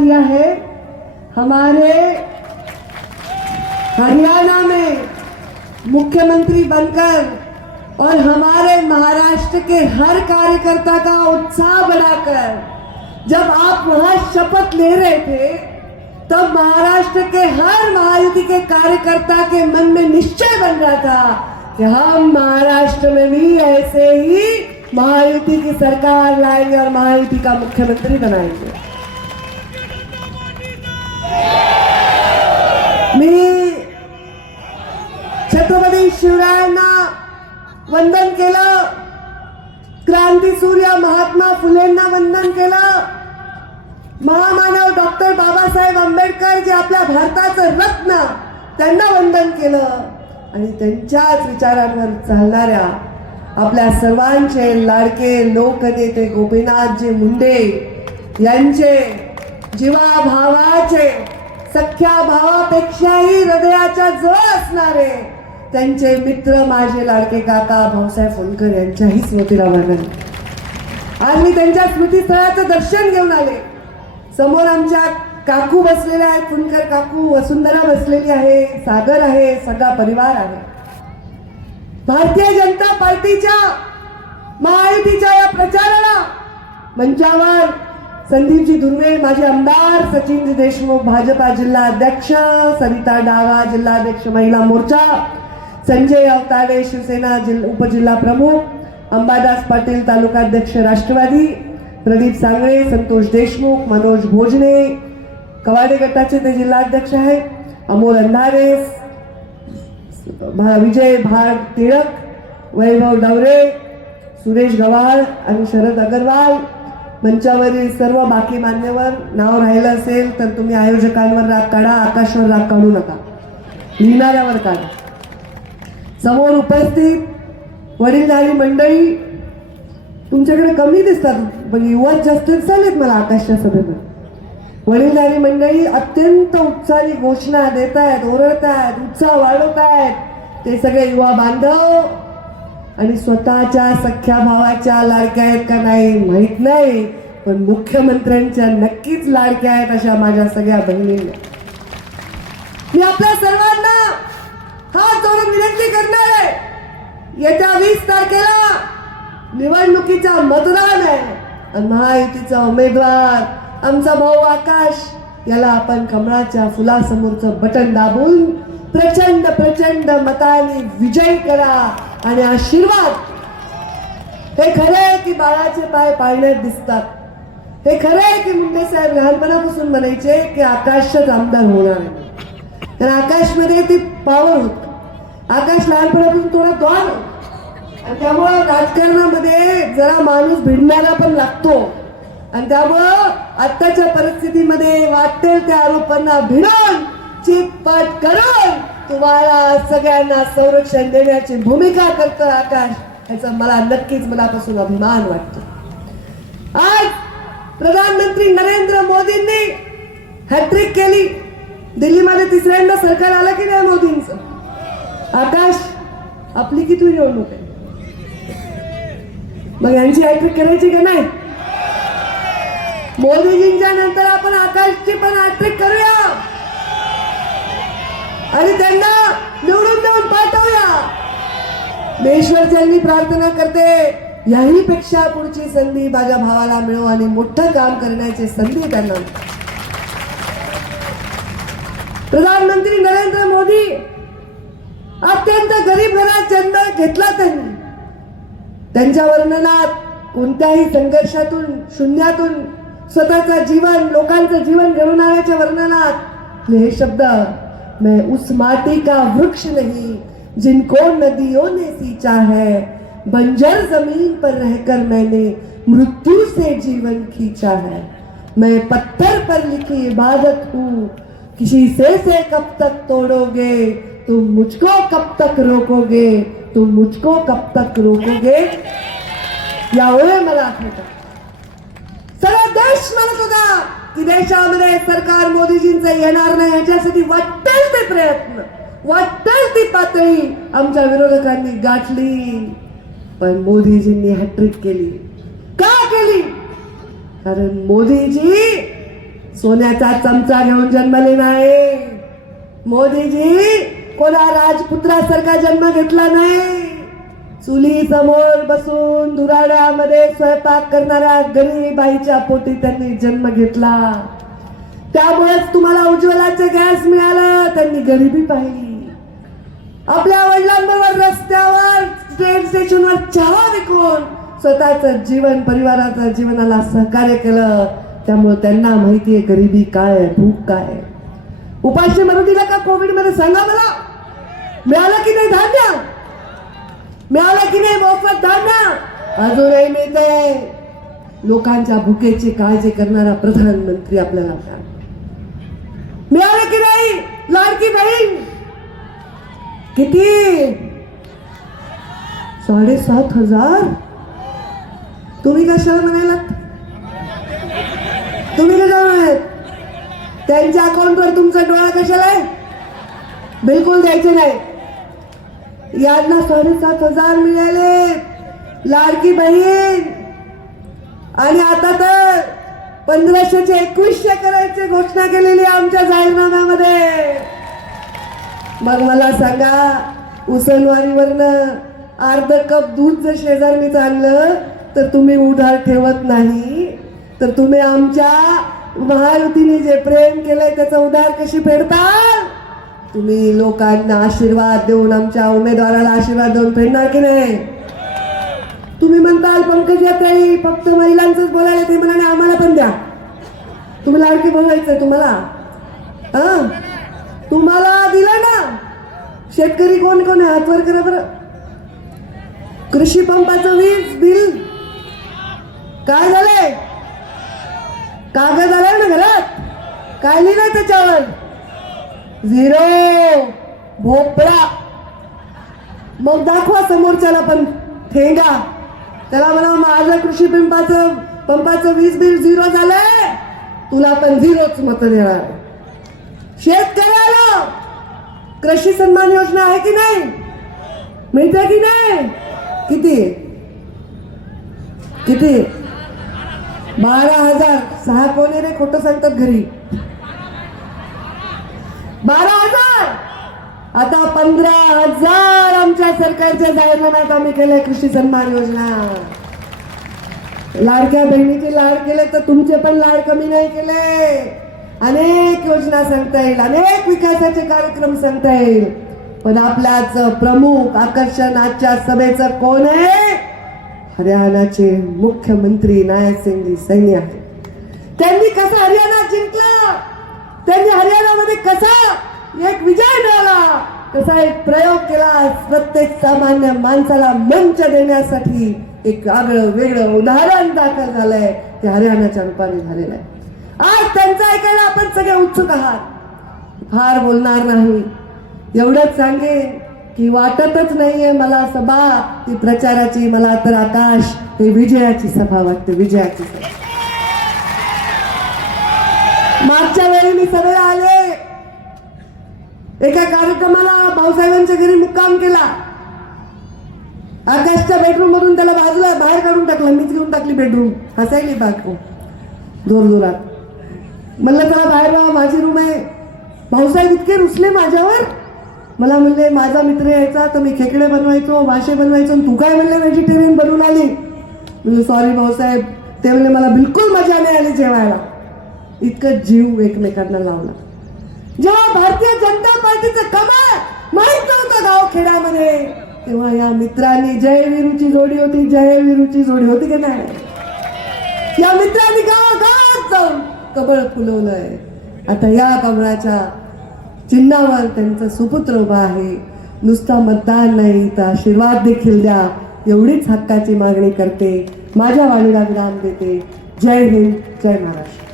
KIA है हमारे हरियाणा में मुख्यमंत्री बनकर और हमारे महाराष्ट्र के हर कार्यकर्ता का उत्साह बढ़ाकर जब आप वहाँ शपथ ले रहे थे, तब महाराष्ट्र के हर महायुति के कार्यकर्ता के मन में निश्चय बन रहा था कि हम महाराष्ट्र में भी ऐसे ही महायुति की सरकार लाएँगे और महायुति का मुख्यमंत्री बनाएँगे। छत्रपती शिवरायांना वंदन केलं. क्रांती सूर्य महात्मा फुलेंना वंदन केलं. महामानव डॉक्टर बाबासाहेब आंबेडकर जे आपल्या भारताचं रत्न त्यांना वंदन केलं. आणि त्यांच्याच विचारांवर चालणाऱ्या आपल्या सर्वांचे लाडके लोकनेते गोपीनाथजी मुंडे यांचे जीवाभावाचे सख्या भावापेक्षाही हृदयाच्या जवळ असणारे त्यांचे मित्र माझे लाडके काका भाऊसाहेब फोनकर यांच्याही स्मृतीला वंदन आज मी त्यांच्या स्मृतीस्थळाचं दर्शन घेऊन आले. समोर आमच्या काकू बसलेल्या आहेत फुंडकर काकू वसुंधरा बसलेली आहे सागर आहे सगळा परिवार आहे. भारतीय जनता पार्टीच्या महायुतीच्या या प्रचाराला मंचावर संदीपजी दुर्वे माजी आमदार सचिनजी देशमुख भाजपा जिल्हा अध्यक्ष सरिता डावा जिल्हाध्यक्ष महिला मोर्चा संजय अवताडे शिवसेना जिल उपजिल्हा प्रमुख अंबादास पाटील तालुकाध्यक्ष राष्ट्रवादी प्रदीप सांगळे संतोष देशमुख मनोज भोजने कवाडे गटाचे ते जिल्हाध्यक्ष आहेत अमोल अंधारे भा- विजय भाग टिळक वैभव डवरे सुरेश गव्हाळ आणि शरद अगरवाल. मंचावरील सर्व बाकी मान्यवर नाव राहिलं असेल तर तुम्ही आयोजकांवर राग काढा आकाशवर राग काढू नका. लिहिणाऱ्यावर काढा. समोर उपस्थित वडीलधारी मंडळी तुमच्याकडे कमी दिसतात. पण जास्त चालेत मला आकाशच्या सभेमध्ये. वडीलधारी मंडळी अत्यंत उत्साही घोषणा देत आहेत ओरडत आहेत उत्साह वाढवत आहेत ते सगळे युवा बांधव आणि स्वतःच्या सख्या भावाच्या लाडक्या आहेत का नाही माहीत नाही. पण मुख्यमंत्र्यांच्या नक्कीच लाडक्या आहेत अशा माझ्या सगळ्या बहिणींना. मी आपल्या सर्वांना हात जोडून विनंती करणार आहे येत्या वीस तारखेला निवडणुकीचा मतदान आहे. महायुतीचा उमेदवार आमचा भाऊ आकाश याला आपण कमळाच्या फुलासमोरचं बटन दाबून प्रचंड प्रचंड मताने विजय करा आणि आशीर्वाद. हे खरे आहे की बाळाचे पाय पाळण्यात दिसतात. हे खरे आहे की मुंडे साहेब लहानपणापासून म्हणायचे की आकाशच आमदार होणार आहे. तर आकाशमध्ये ती पावर होत. आकाश लहानपणापासून थोडा द्वार आणि त्यामुळं राजकारणामध्ये जरा माणूस भिडणारा पण लागतो. आणि त्यामुळं आत्ताच्या परिस्थितीमध्ये वाटेल त्या आरोपांना भिडून चितपाट करून तुम्हाला सगळ्यांना संरक्षण देण्याची भूमिका करतो आकाश. याचा मला नक्कीच मनापासून अभिमान वाटतो. आज प्रधानमंत्री नरेंद्र मोदींनी हॅट्रिक केली. दिल्लीमध्ये तिसऱ्यांदा सरकार आलं की नाही मोदींचं आकाश आपली किती निवडणूक आहे? मग यांची ऐकत करायची का नाही? मोदीजींच्या नंतर आपण आकाशची पण हॅट्रिक करूया. आणि त्यांना निवडून देऊन पाठवूया. मी प्रार्थना करते याही पेक्षा पुढची संधी माझ्या भावाला मिळो आणि मोठं काम करण्याची संधी त्यांना प्रधानमंत्री नरेंद्र मोदी अत्यंत गरीब घरात जन्म घेतला त्यांनी. त्यांच्या वर्णनात कोणत्याही संघर्षातून शून्यातून स्वतःचं जीवन लोकांचं जीवन घडवून आल्याच्या वर्णनात हे शब्द मैं उस माटी का वृक्ष नहीं जिनको नदियों ने सींचा है बंजर जमीन पर रहकर मैंने मृत्यु से जीवन खींचा है। मैं पत्थर पर लिखी इबादत हूँ किसी से से कब तक तोड़ोगे तुम मुझको कब तक रोकोगे? तुम मुझको कब तक रोकोगे? यामुळे मला आठवतं सगळा देश म्हणत होता की देशामध्ये सरकार मोदीजींचं येणार नाही याच्यासाठी वाटेल ते प्रयत्न वाटेल ती पातळी आमच्या विरोधकांनी गाठली पण मोदीजींनी हॅट्रिक केली का केली कारण मोदीजी सोन्याचा चमचा घेऊन जन्मले नाही मोदीजी कोणा राजपुत्रासारखा जन्म घेतला नाही? चुली समोर बसून धुराड्यामध्ये स्वयंपाक करणाऱ्या गरीब बाईच्या पोटी त्यांनी जन्म घेतला. त्यामुळेच तुम्हाला उज्ज्वलाचे गॅस मिळाला त्यांनी गरिबी पाहिली. आपल्या वडिलांबरोबर रस्त्यावर ट्रेन स्टेशनवर चहा विकून स्वतःच जीवन परिवाराचं जीवनाला सहकार्य केलं. त्यामुळे त्यांना माहिती आहे गरिबी काय भूक काय उपाशी मरू दिला का कोविडमध्ये सांगा मला? मिळालं की नाही धान्य? मिळालं की नाही मोफत धान्य? अजूनही मिळते लोकांच्या भुकेची काळजी करणारा प्रधानमंत्री आपल्याला मिळाला. मिळालं की नाही लाडकी बहीण? किती? साडेसात हजार? तुम्ही कशाला म्हणायला तुम्ही कशाला म्हणाल त्यांच्या अकाउंटवर तुमचा डोळा कशाला आहे? बिलकुल द्यायचे नाही. यांना साडेसात हजार मिळाले. लाडकी बहीण. आणि आता तर पंधराशेचे एकवीसशे करायची घोषणा केलेली आमच्या जाहीरनाम्यामध्ये. मग मला सांगा उसनवारीवरनं अर्ध कप दूध जर शेजारनीच आणलं तर तुम्ही उधार ठेवत नाही. तर तुम्ही आमच्या महायुतीने जे प्रेम केलंय त्याचा उधार कशी फेडता? तुम्ही लोकांना आशीर्वाद देऊन आमच्या उमेदवाराला आशीर्वाद देऊन फेडणार की नाही? तुम्ही म्हणताल पंकजाताई फक्त महिलांचंच बोलायला ते म्हणाले आम्हाला पण द्या. तुम्ही लाडकी बोलायचं तुम्हाला? हा? तुम्हाला दिलं ना? शेतकरी कोण कोण आहे? हातवर करा बरं. कृषी पंपाचं वीज बिल. काय झालंय? कागद आलाय ना घरात? काय लिहिलंय त्याच्यावर? झिरो. भोपळा. मग दाखवा समोरच्याला पण. ठेंगा. त्याला म्हणा माझं कृषी पिंपाचं पंपाचं वीज बिल झिरो झालंय. तुला पण झिरोच मत देणार. शेतकऱ्याला कृषी सन्मान योजना आहे की नाही? मिळते की नाही? किती? किती? बारा हजार. सहा कोणी रे खोटं सांगतात घरी. बारा हजार आता पंधरा हजार आमच्या सरकारच्या जाहीरनाम्यात आम्ही केलंय कृषी सन्मान योजना. लाडक्या बहिणीचे लाड केले तर तुमचे पण लाड कमी नाही केले. अनेक योजना सांगता येईल अनेक विकासाचे कार्यक्रम सांगता येईल. पण आपल्याच प्रमुख आकर्षण आजच्या सभेचं कोण आहे? हरियाणाचे मुख्यमंत्री नायक सिंग सैनी आहे. त्यांनी कसं हरियाणा जिंकला? त्यांनी हरियाणामध्ये कसा एक विजय मिळाला? कसा एक प्रयोग केला? प्रत्येक सामान्य माणसाला मंच देण्यासाठी एक आगळं वेगळं उदाहरण दाखल झालंय. ते हरियाणाच्या रूपाने झालेलं आहे. आज त्यांचं ऐकायला आपण सगळे उत्सुक आहात. फार बोलणार नाही. एवढंच सांगेन की वाटतच नाहीये मला सभा. ती प्रचाराची मला तर आकाश. हे विजयाची सभा वाटते विजयाची सभा. मागच्या वेळी मी सगळे आले. एका कार्यक्रमाला भाऊसाहेबांच्या घरी मुक्काम केला. आकाशच्या बेडरूम मधून त्याला बाजूला बाहेर काढून टाकलं मीच घेऊन टाकली बेडरूम हसायली बाको जोर जोरात. म्हणलं त्याला बाहेर राहा माझी रूम आहे. भाऊसाहेब इतके रुसले माझ्यावर. मला म्हणले माझा मित्र यायचा तर मी खेकडे बनवायचो मासे बनवायचो आणि तू काय म्हणले व्हेजिटेरियन बनवून आली? म्हणलं सॉरी भाऊसाहेब. ते म्हणले मला बिलकुल मजा नाही आली जेवायला. इतकं जीव एकमेकांना लावला. जेव्हा भारतीय जनता पार्टीचं कमळ माहीत नव्हतं गाव खेड्यामध्ये तेव्हा या मित्रांनी जय विरूची जोडी होती. जय विरूची जोडी होती की नाही? या मित्रांनी गावागावात जाऊन कमळ फुलवलंय. आता या कमळाच्या चिन्हावर त्यांचा सुपुत्र उभा आहे. नुसता मतदान नाही तर आशीर्वाद देखील द्या. एवढीच हक्काची मागणी करते. माझ्या वाणीला विराम देते. जय हिंद जय महाराष्ट्र.